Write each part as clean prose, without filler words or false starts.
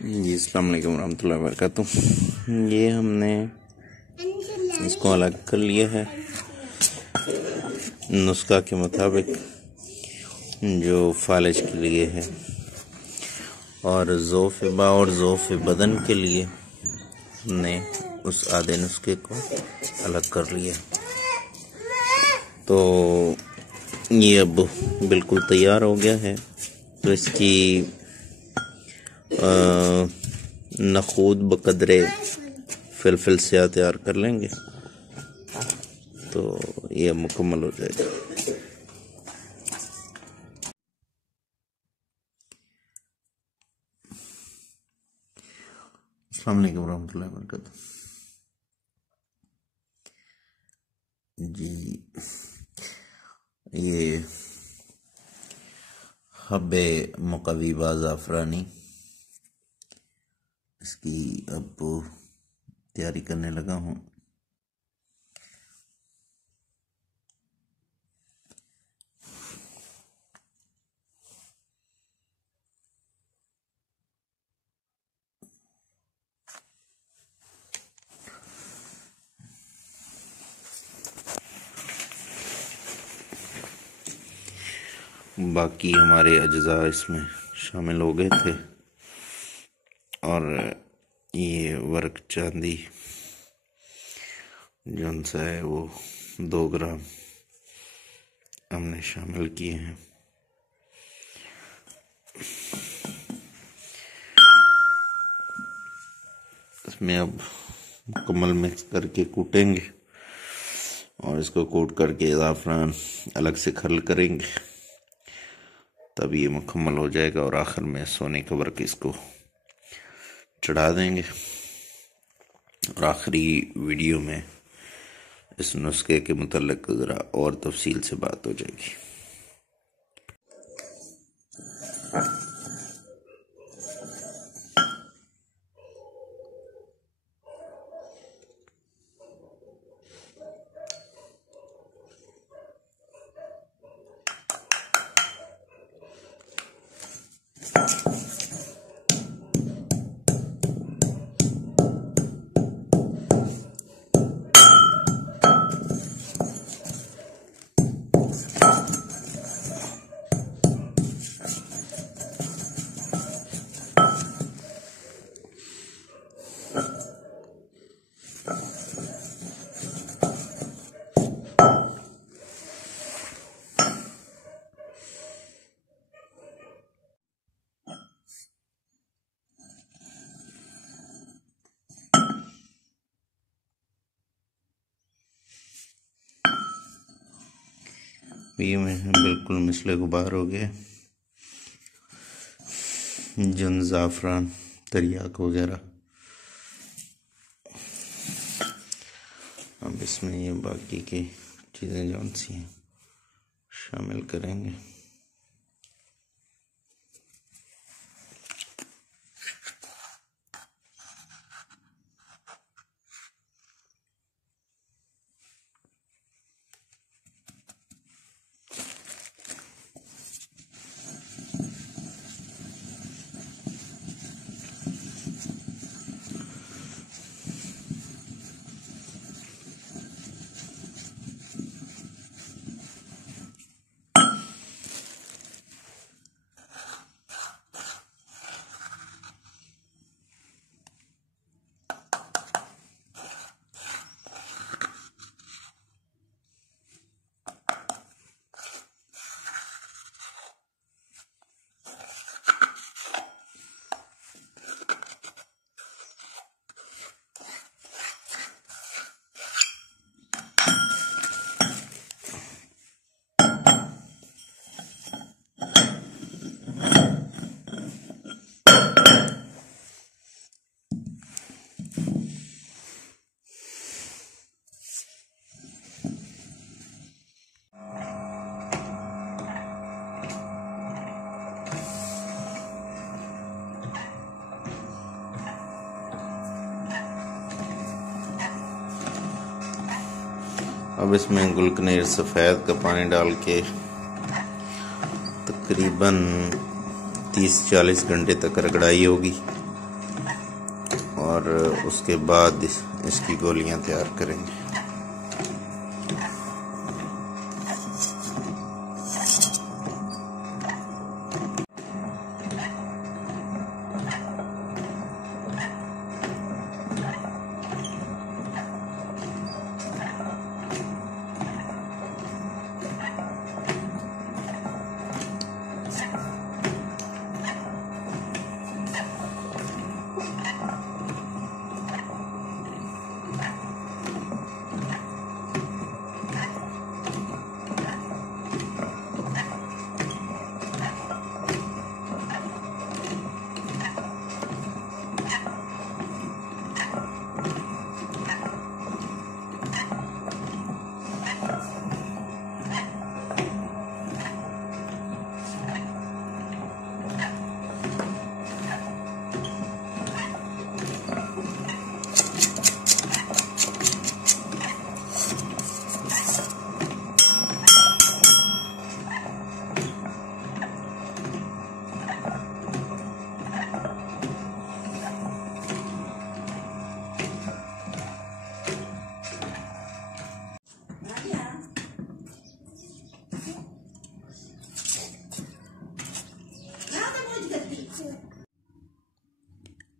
जी अस्सलाम वालेकुम रहमतुल्लाहि वबरकातुह। ये हमने इसको अलग कर लिया है नुस्खा के मुताबिक जो फालिज के लिए है, और ज़ौफ़ बा और ज़ौफ़ बदन के लिए हमने उस आधे नुस्खे को अलग कर लिया। तो ये अब बिल्कुल तैयार हो गया है। तो इसकी नखूद बकदरे फिलफिल स्याह तैयार कर लेंगे तो ये मुकम्मल हो जाएगा। अस्सलाम वालेकुम रहमतुल्लाहि वबरकातुह। जी ये हब्बे मुकव्विबा ज़ाफ़रानी, इसकी अब तैयारी करने लगा हूँ। बाकी हमारे अज्जा इसमें शामिल हो गए थे और ये वर्क चांदी जौन सा है वो 2 ग्राम हमने शामिल किए हैं। इसमें अब मुकम्मल मिक्स करके कूटेंगे और इसको कूट करके ज़ाफ़रान अलग से खर्ल करेंगे, तब ये मुकम्मल हो जाएगा। और आखिर में सोने का वर्क इसको चढ़ा देंगे और आखिरी वीडियो में इस नुस्खे के मुतल्लिक़ ज़रा और तफसील से बात हो जाएगी। ये में बिल्कुल मिसले गुबार हो गए, जन ज़ाफ़रान तरियाक वगैरह। अब इसमें ये बाकी की चीज़ें जौन सी हैं शामिल करेंगे। अब इसमें गुलकनेर सफ़ेद का पानी डाल के तकरीबन 30-40 घंटे तक रगड़ाई होगी। और उसके बाद इसकी गोलियां तैयार करेंगे।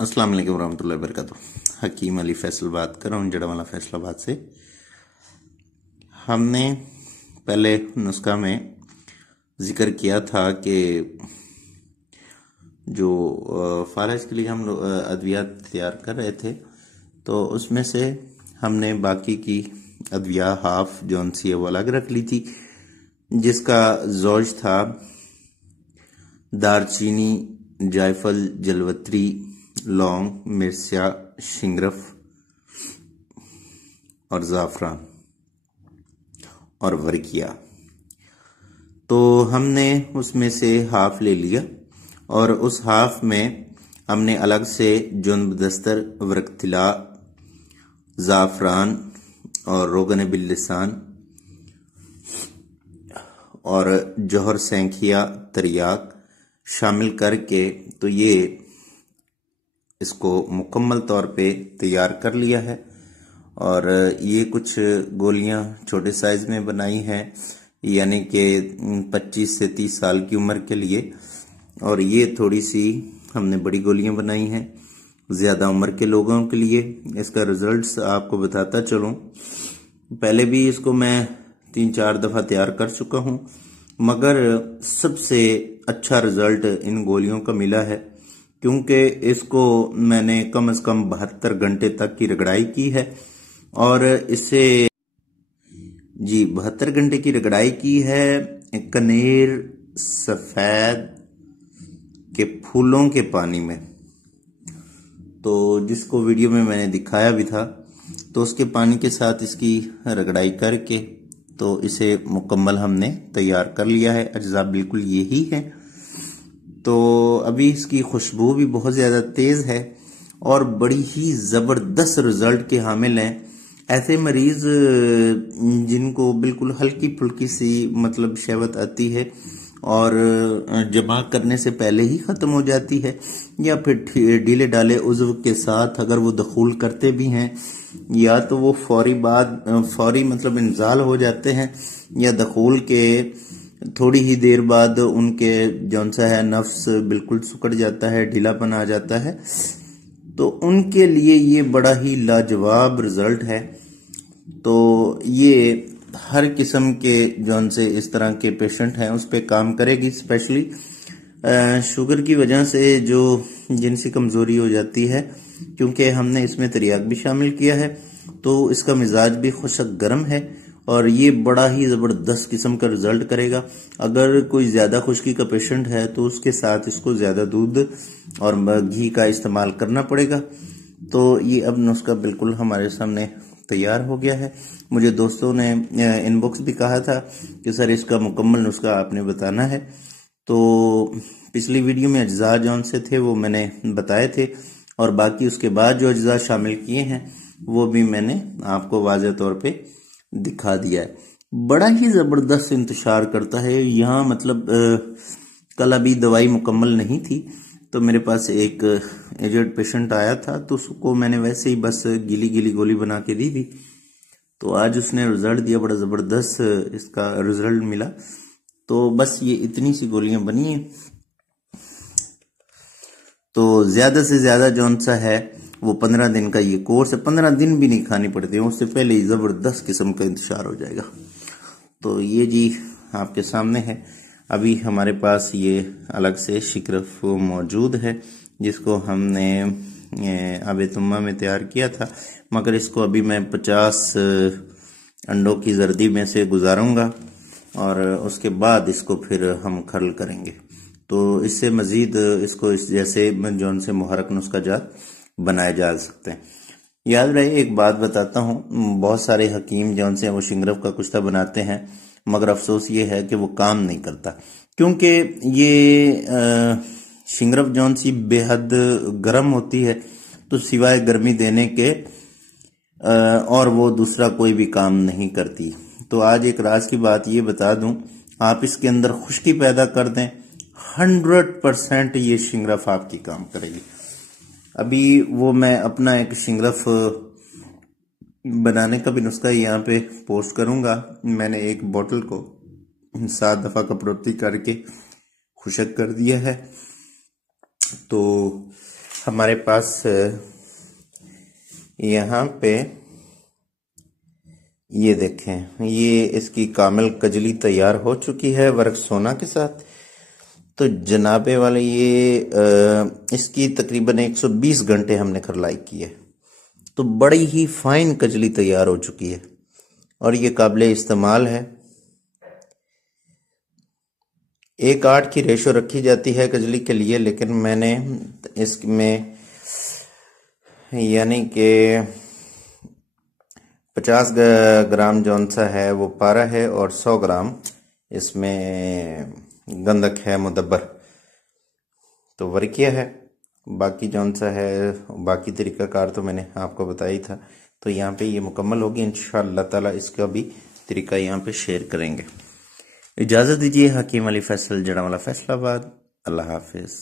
अस्सलाम वालेकुम रहमतुल्लाहि वबरकातुहू। हकीम अली फैसल बात कर रहा हूँ जड़वाला फैसलाबाद से। हमने पहले नुस्खा में जिक्र किया था कि जो फालिज के लिए हम लोग अद्वियात तैयार कर रहे थे, तो उसमें से हमने बाकी की अद्विया हाफ जौन सी है वो अलग रख ली थी, जिसका ज़ौज था दारचीनी, जायफल, जलवत्री, लौंग, मिर्चा, शिंगरफ और ज़ाफ़रान और वर्किया। तो हमने उसमें से हाफ ले लिया और उस हाफ में हमने अलग से जुन्बदस्तर, वर्कतिला, ज़ाफ़रान और रोगन बिल्लिसान और जौहर सैंखिया, तरियाक शामिल करके तो ये इसको मुकम्मल तौर पे तैयार कर लिया है। और ये कुछ गोलियां छोटे साइज में बनाई हैं, यानी कि 25 से 30 साल की उम्र के लिए, और ये थोड़ी सी हमने बड़ी गोलियां बनाई हैं ज़्यादा उम्र के लोगों के लिए। इसका रिजल्ट्स आपको बताता चलूं, पहले भी इसको मैं 3-4 दफ़ा तैयार कर चुका हूं, मगर सबसे अच्छा रिजल्ट इन गोलियों का मिला है, क्योंकि इसको मैंने कम से कम 72 घंटे तक की रगड़ाई की है। और इससे 72 घंटे की रगड़ाई की है कनेर सफेद के फूलों के पानी में, तो जिसको वीडियो में मैंने दिखाया भी था। तो उसके पानी के साथ इसकी रगड़ाई करके तो इसे मुकम्मल हमने तैयार कर लिया है। अज्जा बिल्कुल यही है। तो अभी इसकी खुशबू भी बहुत ज़्यादा तेज़ है और बड़ी ही ज़बरदस्त रिजल्ट के हामिल हैं। ऐसे मरीज जिनको बिल्कुल हल्की फुल्की सी मतलब शहवत आती है और जमा करने से पहले ही ख़त्म हो जाती है, या फिर ढीले डाले उज़्व के साथ अगर वो दखूल करते भी हैं, या तो वो फौरी मतलब इंजाल हो जाते हैं, या दखूल के थोड़ी ही देर बाद उनके जौन सा है नफ्स बिल्कुल सुकड़ जाता है, ढीलापन आ जाता है, तो उनके लिए ये बड़ा ही लाजवाब रिजल्ट है। तो ये हर किस्म के जौन से इस तरह के पेशेंट हैं उस पे काम करेगी। स्पेशली शुगर की वजह से जो जिनसी कमजोरी हो जाती है, क्योंकि हमने इसमें तरियाक भी शामिल किया है, तो इसका मिजाज भी खुशक गर्म है और ये बड़ा ही ज़बरदस्त किस्म का रिजल्ट करेगा। अगर कोई ज़्यादा खुश्की का पेशेंट है तो उसके साथ इसको ज़्यादा दूध और घी का इस्तेमाल करना पड़ेगा। तो ये अब नुस्खा बिल्कुल हमारे सामने तैयार हो गया है। मुझे दोस्तों ने इनबॉक्स भी कहा था कि सर इसका मुकम्मल नुस्खा आपने बताना है। तो पिछली वीडियो में अज्जा जौन से थे वो मैंने बताए थे, और बाकी उसके बाद जो अज्जा शामिल किए हैं वो भी मैंने आपको वाज़ेह तौर पे दिखा दिया है। बड़ा ही ज़बरदस्त इंतशार करता है यहाँ, मतलब कल अभी दवाई मुकम्मल नहीं थी तो मेरे पास एक एजेड पेशेंट आया था, तो उसको मैंने वैसे ही बस गीली गीली गोली बना के दी थी। तो आज उसने रिजल्ट दिया, बड़ा ज़बरदस्त इसका रिजल्ट मिला। तो बस ये इतनी सी गोलियां बनी हैं। तो ज़्यादा से ज़्यादा जौन सा है वो 15 दिन का ये कोर्स है, 15 दिन भी नहीं खानी पड़ती है, उससे पहले ही ज़बरदस्त किस्म का इंतशार हो जाएगा। तो ये जी आपके सामने है। अभी हमारे पास ये अलग से शिकरफ मौजूद है, जिसको हमने आबे तुम्मा में तैयार किया था, मगर इसको अभी मैं 50 अंडों की जर्दी में से गुजारूंगा और उसके बाद इसको फिर हम खर्ल करेंगे। तो इससे मजीद इसको इस जैसे जौन से मुहर्रक नुस्खा जात बनाए जा सकते हैं। याद रहे, एक बात बताता हूँ, बहुत सारे हकीम जौन से वो शिंगरफ का कुश्ता बनाते हैं, मगर अफसोस ये है कि वो काम नहीं करता, क्योंकि ये शिंगरफ जौन सी बेहद गर्म होती है, तो सिवाय गर्मी देने के और वो दूसरा कोई भी काम नहीं करती। तो आज एक राज की बात ये बता दूं, आप इसके अंदर खुश्की पैदा कर दें, 100% ये शिंगरफ आपकी काम करेगी। अभी वो मैं अपना एक शिंगरफ बनाने का भी नुस्खा यहाँ पे पोस्ट करूंगा। मैंने एक बोतल को 7 दफा कपड़ोती करके खुशक कर दिया है। तो हमारे पास यहाँ पे ये देखें, ये इसकी कामिल कजली तैयार हो चुकी है वर्क सोना के साथ। तो जनाबे वाले ये इसकी तकरीबन 120 घंटे हमने खरलाई की है, तो बड़ी ही फाइन कजली तैयार हो चुकी है और ये काबिल इस्तेमाल है। 1:8 की रेशो रखी जाती है कजली के लिए, लेकिन मैंने इसमें यानी कि 50 ग्राम जौन सा है वो पारा है और 100 ग्राम इसमें गंधक है मुदब्बर, तो वर्किया है। बाकी जौन सा है बाकी तरीकाकार तो मैंने आपको बताई था। तो यहाँ पे ये मुकम्मल होगी, इंशाअल्लाह ताला इसका भी तरीका यहाँ पे शेयर करेंगे। इजाज़त दीजिए, हकीम अली फैसल जड़ावाला फैसलाबाद। अल्लाह हाफिज़।